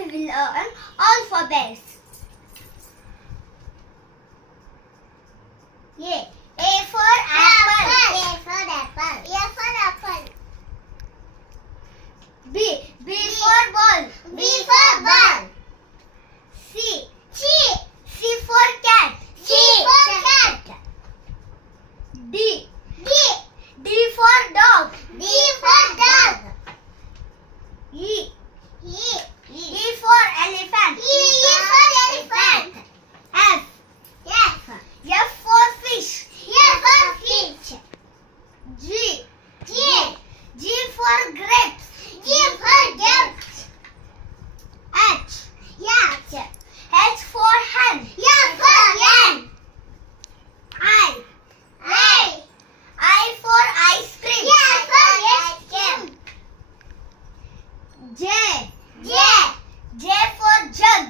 we will learn alphabets. A for apple. A for apple. A for apple. B for ball. B for ball. C C for cat. for cat. D D for dog. D for dog. E E for elephant. E for elephant. F F for fish. F for fish. G G for grapes. G for grapes. H for hen. H for hen. I for ice cream. J for ice cream. J for jug.